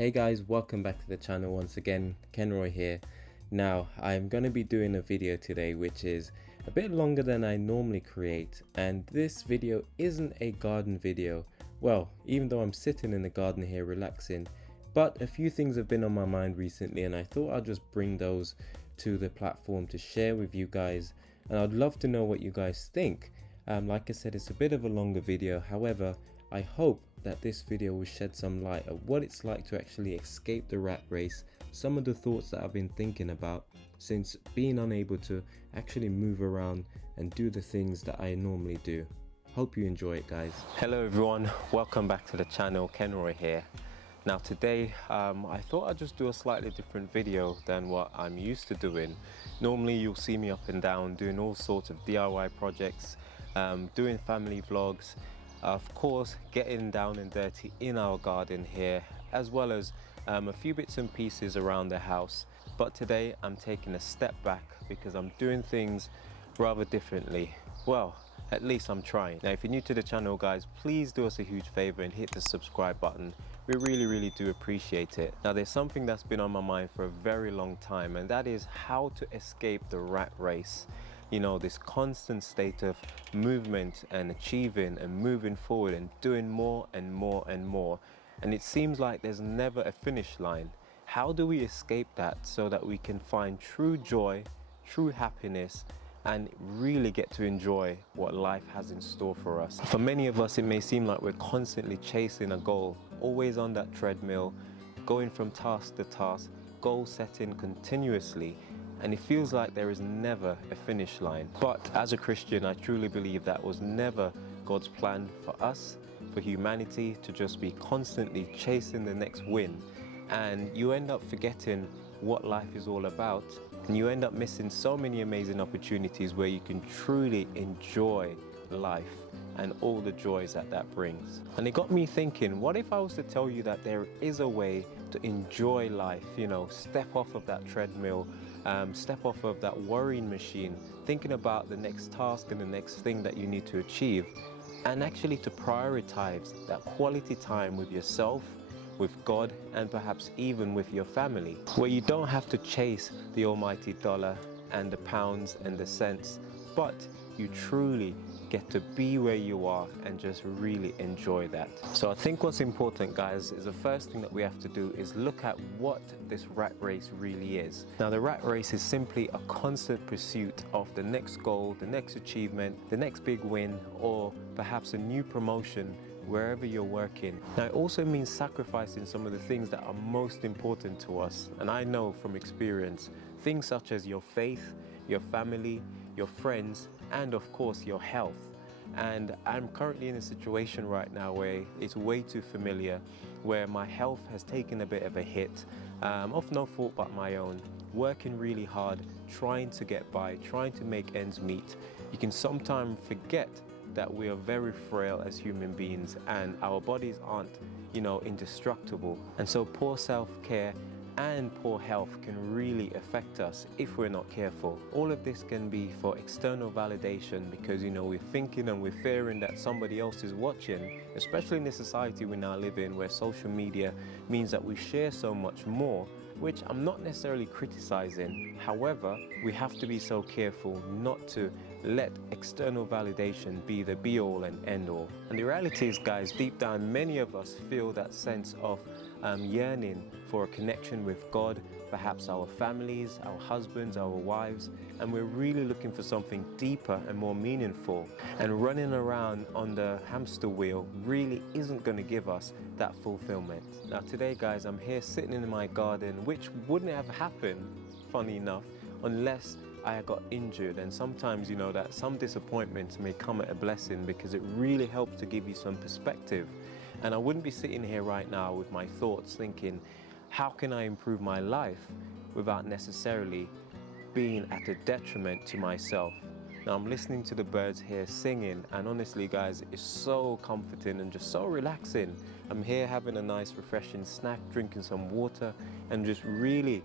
Hey guys, welcome back to the channel once again. Kenroy here. Now I'm going to be doing a video today which is a bit longer than I normally create, and this video isn't a garden video. Well, even though I'm sitting in the garden here relaxing, but a few things have been on my mind recently and I thought I'd just bring those to the platform to share with you guys, and I'd love to know what you guys think. Like I said, it's a bit of a longer video, however I hope that this video will shed some light of what it's like to actually escape the rat race, some of the thoughts that I've been thinking about since being unable to actually move around and do the things that I normally do. Hope you enjoy it, guys. Hello everyone, welcome back to the channel. Kenroy here. Now today I thought I'd just do a slightly different video than what I'm used to doing. Normally you'll see me up and down doing all sorts of DIY projects, doing family vlogs, of course getting down and dirty in our garden here, as well as a few bits and pieces around the house. But today I'm taking a step back because I'm doing things rather differently. Well, at least I'm trying. Now if you're new to the channel guys, please do us a huge favor and hit the subscribe button. We really do appreciate it. Now there's something that's been on my mind for a very long time, and that is how to escape the rat race. You know, this constant state of movement and achieving and moving forward and doing more and more and more, and it seems like there's never a finish line. How do we escape that so that we can find true joy, true happiness, and really get to enjoy what life has in store for us? For many of us it may seem like we're constantly chasing a goal, always on that treadmill, going from task to task, goal setting continuously, and it feels like there is never a finish line. But as a Christian, I truly believe that was never God's plan for us, for humanity, to just be constantly chasing the next win. And you end up forgetting what life is all about, and you end up missing so many amazing opportunities where you can truly enjoy life and all the joys that that brings. And it got me thinking, what if I was to tell you that there is a way to enjoy life? You know, step off of that treadmill, step off of that worrying machine, thinking about the next task and the next thing that you need to achieve, and actually to prioritize that quality time with yourself, with God, and perhaps even with your family, where you don't have to chase the almighty dollar and the pounds and the cents, but you truly get to be where you are and just really enjoy that. So I think what's important guys is the first thing that we have to do is look at what this rat race really is. Now the rat race is simply a constant pursuit of the next goal, the next achievement, the next big win, or perhaps a new promotion wherever you're working. Now it also means sacrificing some of the things that are most important to us, and I know from experience, things such as your faith, your family, your friends, and of course your health. And I'm currently in a situation right now where it's way too familiar, where my health has taken a bit of a hit, of no fault but my own. Working really hard, trying to get by, trying to make ends meet. You can sometimes forget that we are very frail as human beings and our bodies aren't, you know, indestructible. And so poor self-care and poor health can really affect us if we're not careful. All of this can be for external validation because, you know, we're thinking and we're fearing that somebody else is watching, especially in the society we now live in where social media means that we share so much more, which I'm not necessarily criticizing. However, we have to be so careful not to let external validation be the be-all and end-all. And the reality is, guys, deep down, many of us feel that sense of yearning for a connection with God, perhaps our families, our husbands, our wives, and we're really looking for something deeper and more meaningful. And running around on the hamster wheel really isn't going to give us that fulfillment. Now today, guys, I'm here sitting in my garden, which wouldn't have happened, funny enough, unless I got injured. And sometimes, you know, that some disappointments may come at a blessing because it really helps to give you some perspective. And I wouldn't be sitting here right now with my thoughts thinking, how can I improve my life without necessarily being at a detriment to myself? Now I'm listening to the birds here singing, and honestly guys, it's so comforting and just so relaxing. I'm here having a nice refreshing snack, drinking some water, and just really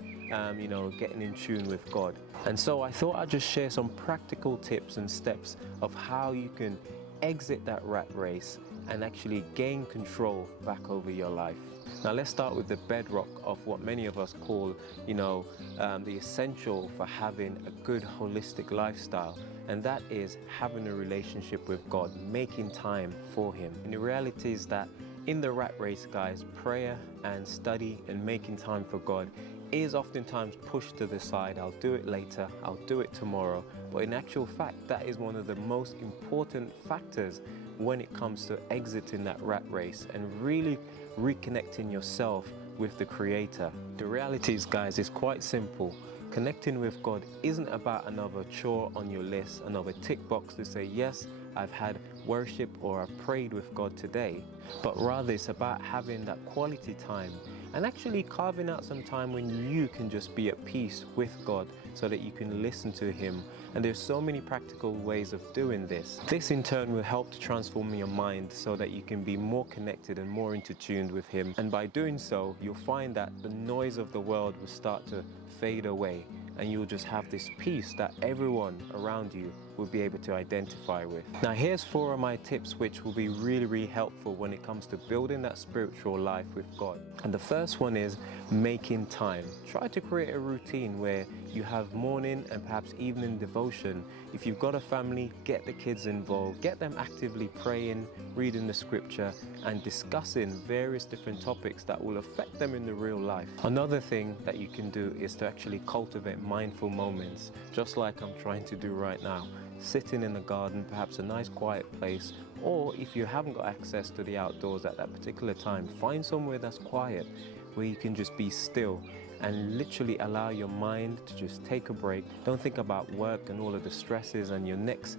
you know, getting in tune with God. And so I thought I'd just share some practical tips and steps of how you can exit that rat race and actually gain control back over your life. Now let's start with the bedrock of what many of us call, the essential for having a good holistic lifestyle. And that is having a relationship with God, making time for Him. And the reality is that in the rat race, guys, prayer and study and making time for God is oftentimes pushed to the side. I'll do it later, I'll do it tomorrow. But in actual fact, that is one of the most important factors when it comes to exiting that rat race and really reconnecting yourself with the Creator. The reality is, guys, it's quite simple. Connecting with God isn't about another chore on your list, another tick box to say, yes, I've had worship or I've prayed with God today, but rather it's about having that quality time and actually carving out some time when you can just be at peace with God so that you can listen to Him. And there's so many practical ways of doing this. This in turn will help to transform your mind so that you can be more connected and more into tune with Him. And by doing so, you'll find that the noise of the world will start to fade away, and you'll just have this peace that everyone around you will be able to identify with. Now here's 4 of my tips which will be really helpful when it comes to building that spiritual life with God. And the first one is making time. Try to create a routine where you have morning and perhaps evening devotion. If you've got a family, get the kids involved, get them actively praying, reading the scripture and discussing various different topics that will affect them in the real life. Another thing that you can do is to actually cultivate mindful moments, just like I'm trying to do right now. Sitting in the garden, perhaps a nice quiet place, or if you haven't got access to the outdoors at that particular time, find somewhere that's quiet where you can just be still and literally allow your mind to just take a break. Don't think about work and all of the stresses and your next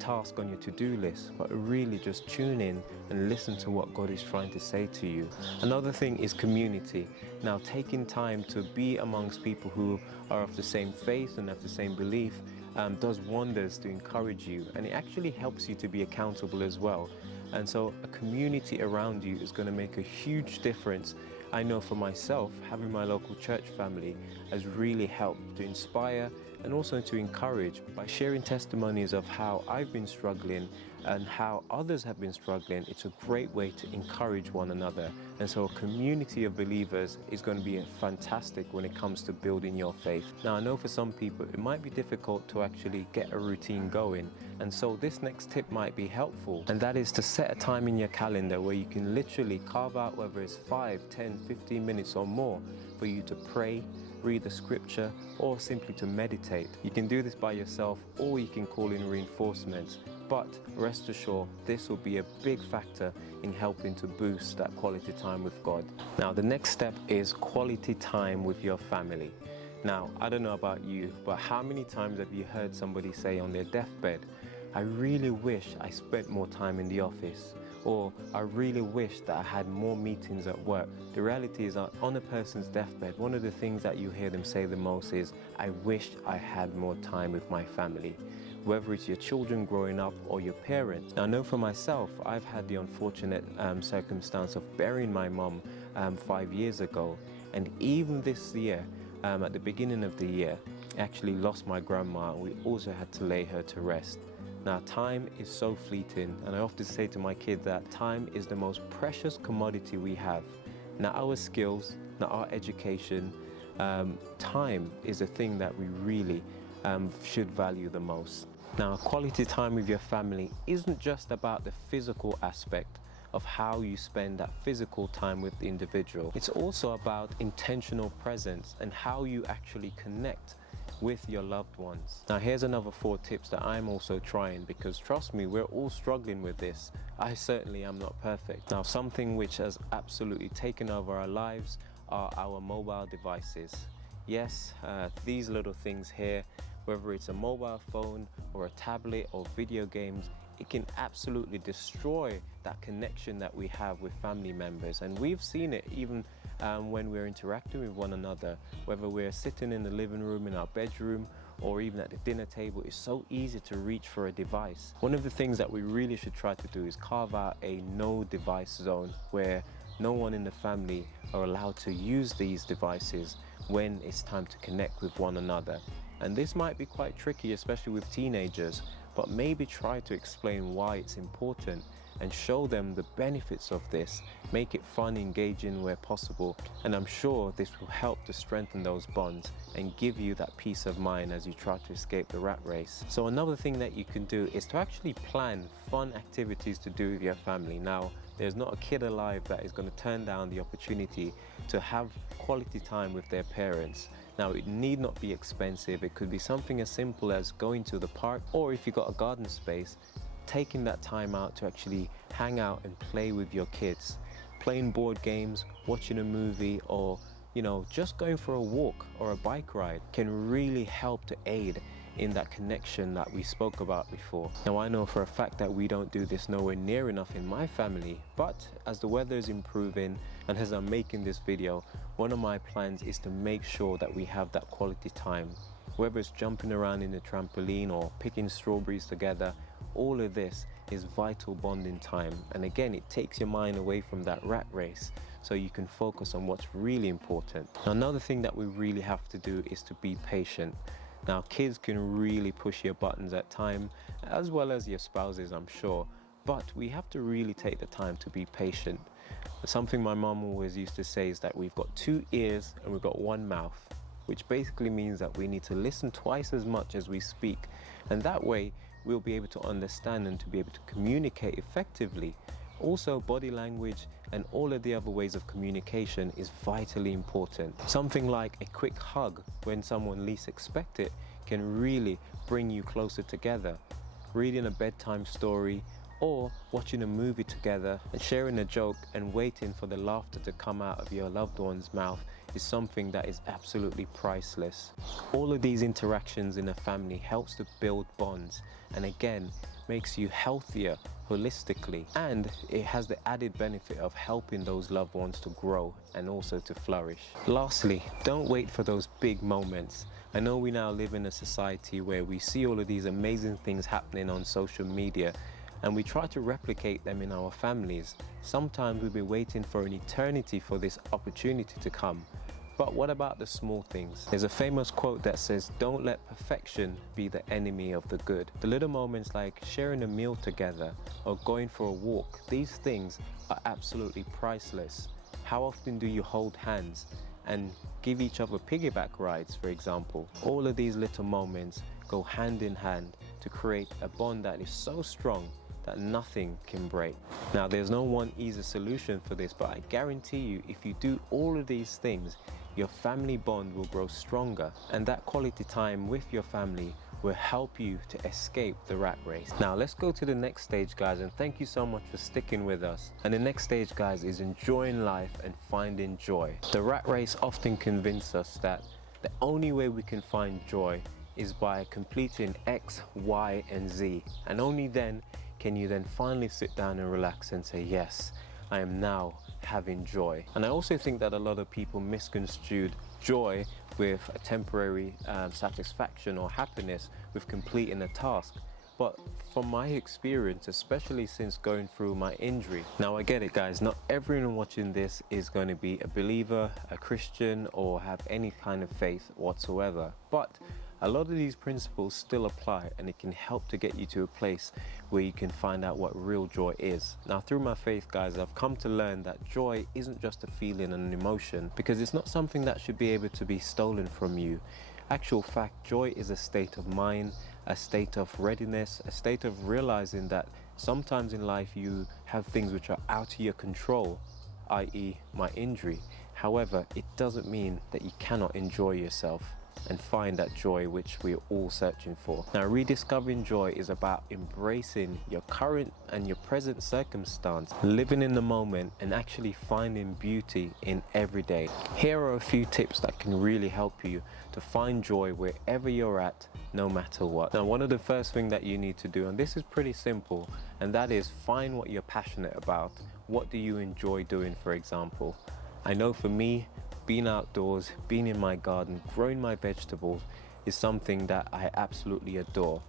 task on your to-do list, but really just tune in and listen to what God is trying to say to you. Another thing is community. Now, taking time to be amongst people who are of the same faith and of the same belief does wonders to encourage you, and it actually helps you to be accountable as well. And so a community around you is going to make a huge difference. I know for myself, having my local church family has really helped to inspire and also to encourage by sharing testimonies of how I've been struggling and how others have been struggling. It's a great way to encourage one another. And so a community of believers is going to be fantastic when it comes to building your faith. Now, I know for some people it might be difficult to actually get a routine going. And so this next tip might be helpful. And that is to set a time in your calendar where you can literally carve out, whether it's 5, 10, 15 minutes or more, for you to pray, read the scripture, or simply to meditate. You can do this by yourself, or you can call in reinforcements. But rest assured, this will be a big factor in helping to boost that quality time with God. Now, the next step is quality time with your family. Now, I don't know about you, but how many times have you heard somebody say on their deathbed, I really wish I spent more time in the office, or I really wish that I had more meetings at work. The reality is that on a person's deathbed, one of the things that you hear them say the most is, I wish I had more time with my family. Whether it's your children growing up or your parents. Now, I know for myself, I've had the unfortunate circumstance of burying my mum 5 years ago. And even this year, at the beginning of the year, I actually lost my grandma, and we also had to lay her to rest. Now, time is so fleeting, and I often say to my kids that time is the most precious commodity we have. Not our skills, not our education. Time is the thing that we really should value the most. Now, quality time with your family isn't just about the physical aspect of how you spend that physical time with the individual. It's also about intentional presence and how you actually connect with your loved ones. Now, here's another 4 tips that I'm also trying, because trust me, we're all struggling with this. I certainly am not perfect. Now, something which has absolutely taken over our lives are our mobile devices. Yes, these little things here, whether it's a mobile phone or a tablet or video games, it can absolutely destroy that connection that we have with family members. And we've seen it even when we're interacting with one another, whether we're sitting in the living room, in our bedroom, or even at the dinner table. It's so easy to reach for a device. One of the things that we really should try to do is carve out a no device zone where no one in the family are allowed to use these devices when it's time to connect with one another. And this might be quite tricky, especially with teenagers, but maybe try to explain why it's important and show them the benefits of this. Make it fun, engaging where possible, and I'm sure this will help to strengthen those bonds and give you that peace of mind as you try to escape the rat race. So another thing that you can do is to actually plan fun activities to do with your family. Now, there's not a kid alive that is going to turn down the opportunity to have quality time with their parents. Now, it need not be expensive. It could be something as simple as going to the park, or if you've got a garden space, taking that time out to actually hang out and play with your kids. Playing board games, watching a movie, or just going for a walk or a bike ride can really help to aid in that connection that we spoke about before. Now, I know for a fact that we don't do this nowhere near enough in my family, but as the weather is improving and as I'm making this video, one of my plans is to make sure that we have that quality time. Whether it's jumping around in the trampoline or picking strawberries together, all of this is vital bonding time. And again, it takes your mind away from that rat race so you can focus on what's really important. Now, another thing that we really have to do is to be patient. Now, kids can really push your buttons at times, as well as your spouses, I'm sure, but we have to really take the time to be patient. Something my mom always used to say is that we've got 2 ears and we've got 1 mouth, which basically means that we need to listen twice as much as we speak, and that way we'll be able to understand and to be able to communicate effectively. Also, body language and all of the other ways of communication is vitally important. Something like a quick hug when someone least expects it can really bring you closer together. Reading a bedtime story or watching a movie together and sharing a joke and waiting for the laughter to come out of your loved one's mouth is something that is absolutely priceless. All of these interactions in a family helps to build bonds, and again, makes you healthier holistically, and it has the added benefit of helping those loved ones to grow and also to flourish. Lastly, don't wait for those big moments. I know we now live in a society where we see all of these amazing things happening on social media, and we try to replicate them in our families. Sometimes we've been waiting for an eternity for this opportunity to come. But what about the small things? There's a famous quote that says, "Don't let perfection be the enemy of the good." The little moments like sharing a meal together or going for a walk, these things are absolutely priceless. How often do you hold hands and give each other piggyback rides, for example? All of these little moments go hand in hand to create a bond that is so strong that nothing can break. Now, there's no one easy solution for this, but I guarantee you, if you do all of these things, your family bond will grow stronger, and that quality time with your family will help you to escape the rat race. Now, let's go to the next stage, guys, and thank you so much for sticking with us. And the next stage, guys, is enjoying life and finding joy. The rat race often convinces us that the only way we can find joy is by completing X, Y, and Z, and only then can you then finally sit down and relax and say, yes, I am now having joy. And I also think that a lot of people misconstrued joy with a temporary satisfaction or happiness with completing a task. But from my experience, especially since going through my injury, now I get it, guys, not everyone watching this is going to be a believer, a Christian, or have any kind of faith whatsoever, but a lot of these principles still apply, and it can help to get you to a place where you can find out what real joy is. Now, through my faith, guys, I've come to learn that joy isn't just a feeling and an emotion, because it's not something that should be able to be stolen from you. Actual fact, joy is a state of mind, a state of readiness, a state of realizing that sometimes in life you have things which are out of your control, i.e. my injury. However, it doesn't mean that you cannot enjoy yourself and find that joy which we're all searching for. Now, rediscovering joy is about embracing your current and your present circumstance, living in the moment, and actually finding beauty in every day. Here are a few tips that can really help you to find joy wherever you're at, no matter what. Now, one of the first things that you need to do, and this is pretty simple, and that is find what you're passionate about. What do you enjoy doing, for example? I know for me, being outdoors, being in my garden, growing my vegetables is something that I absolutely adore.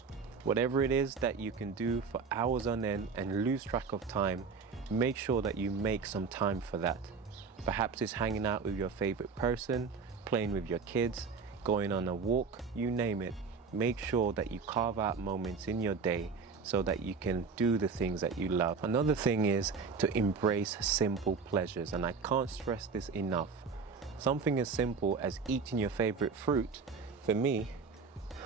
Whatever it is that you can do for hours on end and lose track of time, make sure that you make some time for that. Perhaps it's hanging out with your favorite person, playing with your kids, going on a walk, you name it. Make sure that you carve out moments in your day so that you can do the things that you love. Another thing is to embrace simple pleasures, and I can't stress this enough. Something as simple as eating your favorite fruit, for me,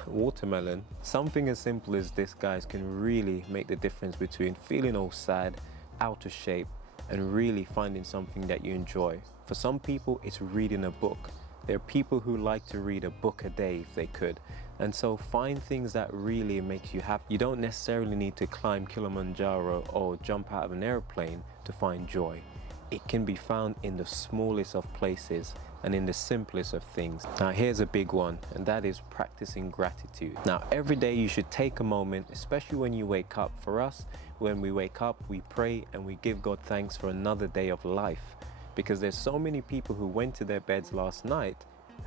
watermelon. Something as simple as this, guys, can really make the difference between feeling all sad, out of shape, and really finding something that you enjoy. For some people, it's reading a book. There are people who like to read a book a day if they could. And so find things that really make you happy. You don't necessarily need to climb Kilimanjaro or jump out of an airplane to find joy. It can be found in the smallest of places and in the simplest of things. Now here's a big one, and that is practicing gratitude. Now every day you should take a moment, especially when you wake up. For us, when we wake up, we pray and we give God thanks for another day of life, because there's so many people who went to their beds last night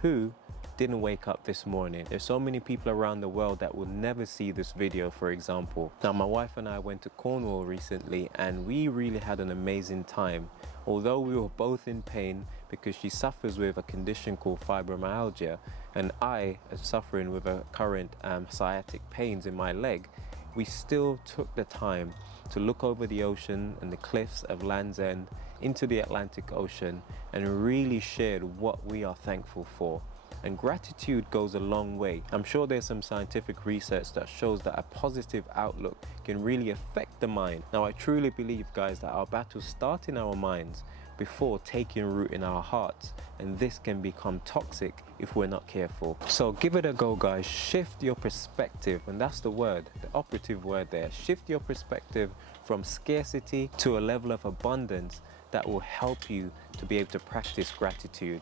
who didn't wake up this morning. There's so many people around the world that will never see this video, for example. Now my wife and I went to Cornwall recently, and we really had an amazing time. Although we were both in pain because she suffers with a condition called fibromyalgia, and I am suffering with a current sciatic pains in my leg, we still took the time to look over the ocean and the cliffs of Land's End into the Atlantic Ocean and really shared what we are thankful for. And gratitude goes a long way. I'm sure there's some scientific research that shows that a positive outlook can really affect the mind. Now I truly believe, guys, that our battles start in our minds before taking root in our hearts, and this can become toxic if we're not careful. So give it a go, guys. Shift your perspective, and that's the word, the operative word there. Shift your perspective from scarcity to a level of abundance that will help you to be able to practice gratitude.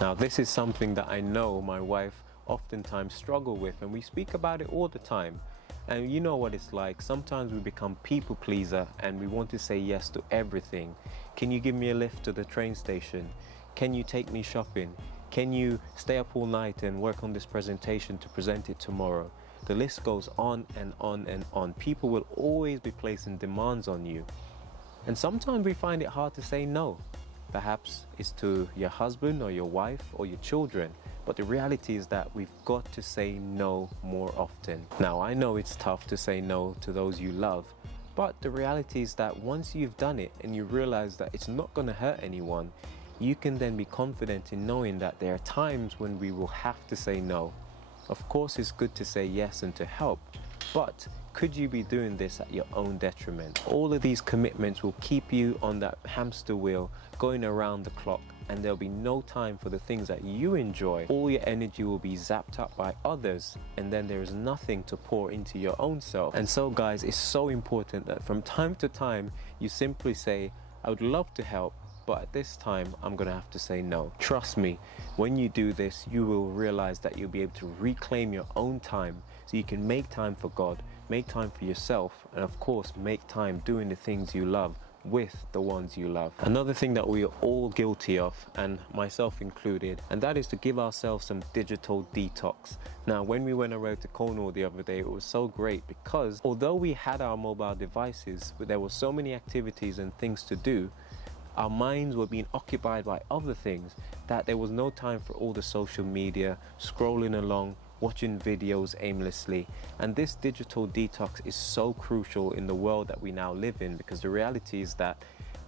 Now this is something that I know my wife oftentimes struggle with, and we speak about it all the time. And you know what it's like. Sometimes we become people pleaser and we want to say yes to everything. Can you give me a lift to the train station? Can you take me shopping? Can you stay up all night and work on this presentation to present it tomorrow? The list goes on and on and on. People will always be placing demands on you. And sometimes we find it hard to say no. Perhaps it's to your husband or your wife or your children. But the reality is that we've got to say no more often. Now, I know it's tough to say no to those you love, but the reality is that once you've done it and you realize that it's not going to hurt anyone, you can then be confident in knowing that there are times when we will have to say no. Of course, it's good to say yes and to help, but could you be doing this at your own detriment? All of these commitments will keep you on that hamster wheel going around the clock, and there'll be no time for the things that you enjoy. All your energy will be zapped up by others, and then there is nothing to pour into your own self. And so, guys, it's so important that from time to time you simply say, I would love to help, but at this time I'm gonna have to say no. Trust me, when you do this, you will realize that you'll be able to reclaim your own time, so you can make time for God, make time for yourself, and of course make time doing the things you love with the ones you love. Another thing that we are all guilty of, and myself included, and that is to give ourselves some digital detox. Now, when we went around to Cornwall the other day, it was so great because although we had our mobile devices, but there were so many activities and things to do, our minds were being occupied by other things that there was no time for all the social media, scrolling along, watching videos aimlessly. And this digital detox is so crucial in the world that we now live in, because the reality is that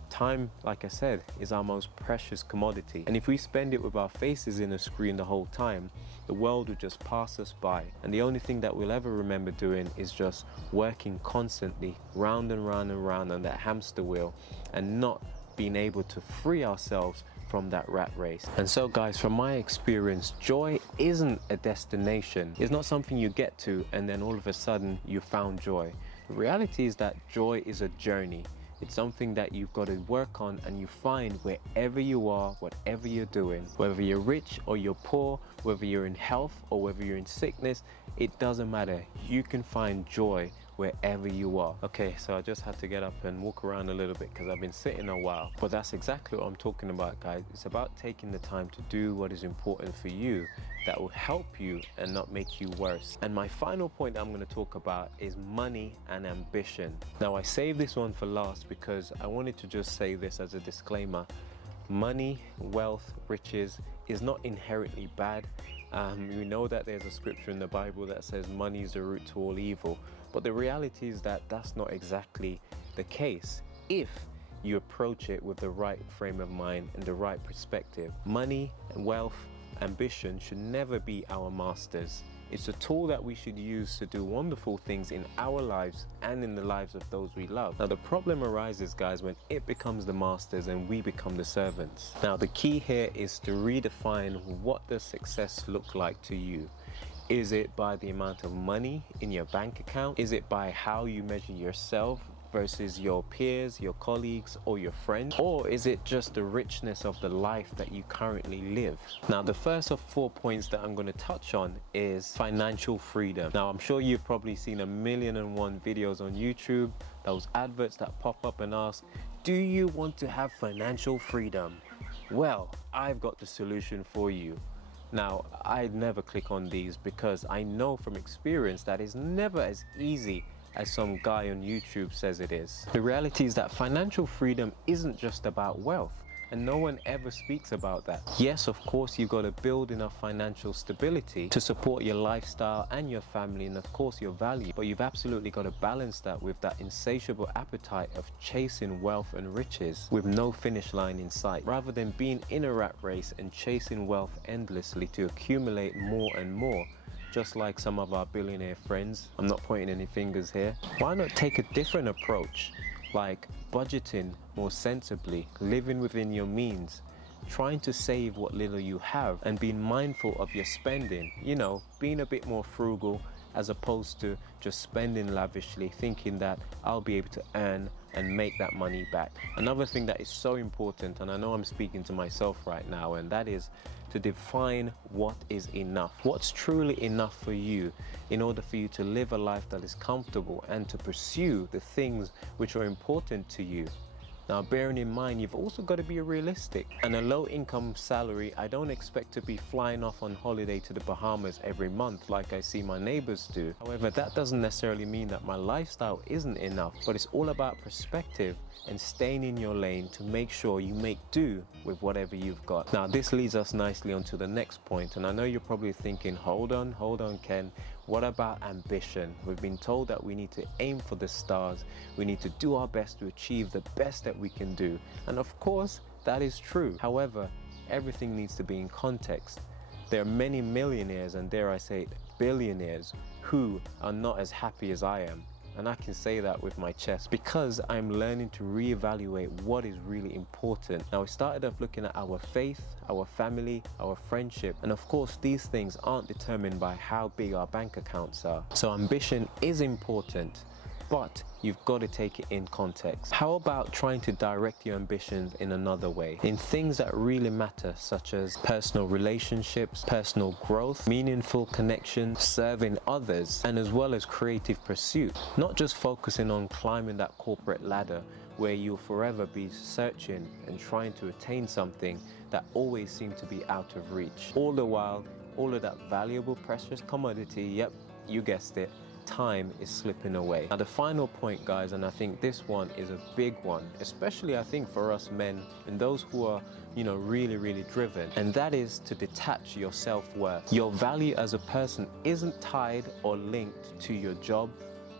time, like I said, is our most precious commodity. And if we spend it with our faces in a screen the whole time, the world will just pass us by. And the only thing that we'll ever remember doing is just working constantly round and round and round on that hamster wheel, and not being able to free ourselves from that rat race. And so, guys, from my experience, joy isn't a destination. It's not something you get to and then all of a sudden you found joy. The reality is that joy is a journey. It's something that you've got to work on, and you find wherever you are, whatever you're doing. Whether you're rich or you're poor, whether you're in health or whether you're in sickness, it doesn't matter. You can find joy wherever you are. Okay, so I just had to get up and walk around a little bit because I've been sitting a while. But that's exactly what I'm talking about, guys. It's about taking the time to do what is important for you, that will help you and not make you worse. And my final point I'm going to talk about is money and ambition. Now, I saved this one for last because I wanted to just say this as a disclaimer. money, wealth, riches is not inherently bad. We know that there's a scripture in the Bible that says money is the root to all evil, but the reality is that that's not exactly the case if you approach it with the right frame of mind and the right perspective. Money and wealth, ambition should never be our masters. It's a tool that we should use to do wonderful things in our lives and in the lives of those we love. Now the problem arises, guys, when it becomes the masters and we become the servants. Now the key here is to redefine what does success look like to you. Is it by the amount of money in your bank account? Is it by how you measure yourself versus your peers, your colleagues, or your friends? Or is it just the richness of the life that you currently live? Now, the first of 4 points that I'm going to touch on is financial freedom. Now, I'm sure you've probably seen 1,000,001 videos on YouTube, those adverts that pop up and ask, do you want to have financial freedom? Well, I've got the solution for you. Now, I'd never click on these because I know from experience that it's never as easy as some guy on YouTube says it is. The reality is that financial freedom isn't just about wealth, and no one ever speaks about that. Yes, of course, you've got to build enough financial stability to support your lifestyle and your family and of course your value, but you've absolutely got to balance that with that insatiable appetite of chasing wealth and riches with no finish line in sight, rather than being in a rat race and chasing wealth endlessly to accumulate more and more. Just like some of our billionaire friends, I'm not pointing any fingers here. Why not take a different approach, like budgeting more sensibly, living within your means, trying to save what little you have and being mindful of your spending, you know, being a bit more frugal as opposed to just spending lavishly, thinking that I'll be able to earn and make that money back. Another thing that is so important, and I know I'm speaking to myself right now, and that is to define what is enough. What's truly enough for you in order for you to live a life that is comfortable and to pursue the things which are important to you. Now, bearing in mind, you've also got to be realistic. And a low income salary, I don't expect to be flying off on holiday to the Bahamas every month like I see my neighbors do. However, that doesn't necessarily mean that my lifestyle isn't enough, but it's all about perspective and staying in your lane to make sure you make do with whatever you've got. Now, this leads us nicely onto the next point, and I know you're probably thinking, hold on, Ken, what about ambition? We've been told that we need to aim for the stars, we need to do our best to achieve the best that we can do, and of course, that is true. However, everything needs to be in context. There are many millionaires, and dare I say billionaires, who are not as happy as I am. And I can say that with my chest because I'm learning to reevaluate what is really important. Now, we started off looking at our faith, our family, our friendship, and of course these things aren't determined by how big our bank accounts are. So ambition is important, but you've got to take it in context. How about trying to direct your ambitions in another way, in things that really matter, such as personal relationships, personal growth, meaningful connections, serving others, and as well as creative pursuit. Not just focusing on climbing that corporate ladder where you'll forever be searching and trying to attain something that always seems to be out of reach. All the while, all of that valuable, precious commodity, yep, you guessed it, time is slipping away. Now, the final point, guys, and I think this one is a big one, especially I think for us men and those who are, you know, really driven, and that is to detach your self-worth. Your value as a person isn't tied or linked to your job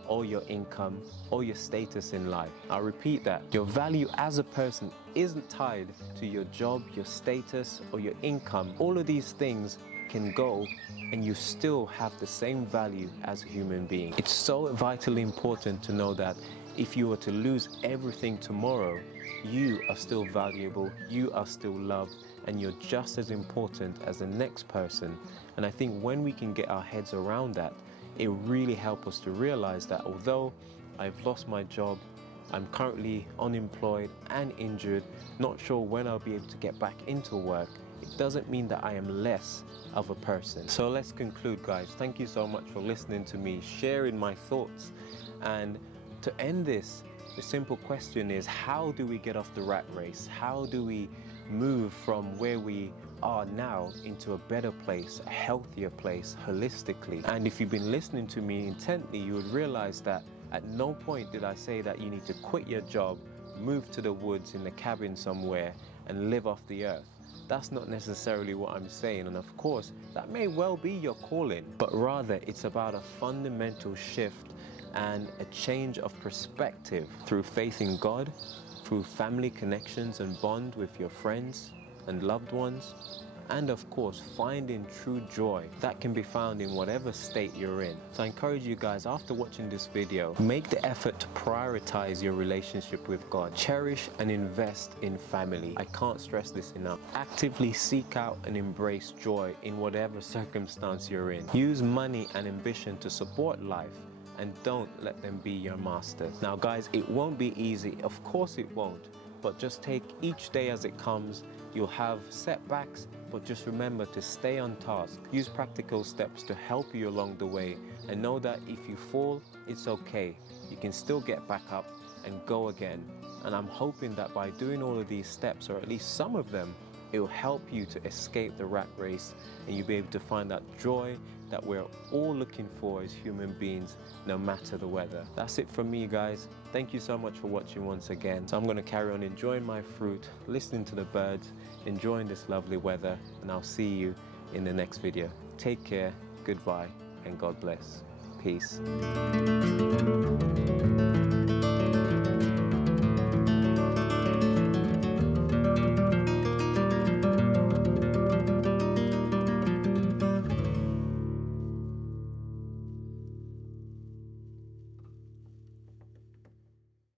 or your income or your status in life. I'll repeat that. Your value as a person isn't tied to your job, your status, or your income. All of these things can go and you still have the same value as a human being. It's so vitally important to know that if you were to lose everything tomorrow, you are still valuable, you are still loved, and you're just as important as the next person. And I think when we can get our heads around that, it really helps us to realize that although I've lost my job, I'm currently unemployed and injured, not sure when I'll be able to get back into work, it doesn't mean that I am less of a person. So let's conclude, guys. Thank you so much for listening to me, sharing my thoughts. And to end this, the simple question is, how do we get off the rat race? How do we move from where we are now into a better place, a healthier place, holistically? And if you've been listening to me intently, you would realize that at no point did I say that you need to quit your job, move to the woods in the cabin somewhere, and live off the earth. That's not necessarily what I'm saying, and of course that may well be your calling, but rather it's about a fundamental shift and a change of perspective through faith in God, through family connections and bond with your friends and loved ones, and of course finding true joy that can be found in whatever state you're in. So I encourage you guys, after watching this video, make the effort to prioritize your relationship with God. Cherish and invest in family. I can't stress this enough. Actively seek out and embrace joy in whatever circumstance you're in. Use money and ambition to support life, and don't let them be your masters. Now guys, it won't be easy, of course it won't, but just take each day as it comes. You'll have setbacks, but just remember to stay on task. Use practical steps to help you along the way, and know that if you fall, it's okay. You can still get back up and go again. And I'm hoping that by doing all of these steps, or at least some of them, it will help you to escape the rat race, and you'll be able to find that joy that we're all looking for as human beings, no matter the weather. That's it from me, guys. Thank you so much for watching once again. So I'm going to carry on enjoying my fruit, listening to the birds, enjoying this lovely weather, and I'll see you in the next video. Take care, goodbye, and God bless. Peace.